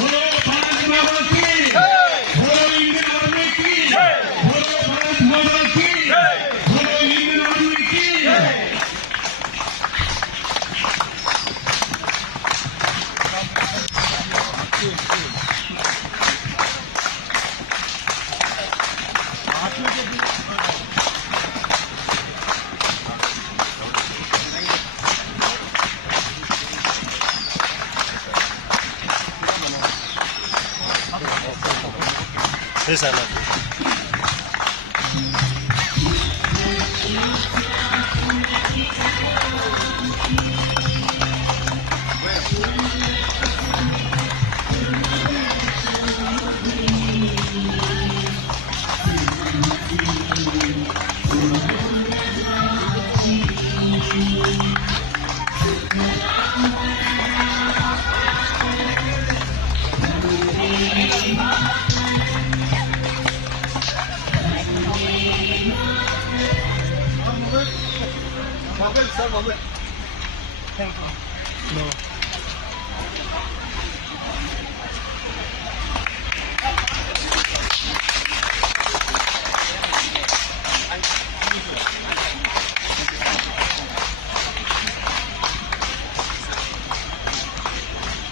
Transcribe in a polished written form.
बोलो भारत माता की, बोलो इंडियन आर्मी की, बोलो भारत माता की, बोलो इंडियन आर्मी की। Yes, I love Thank you. No.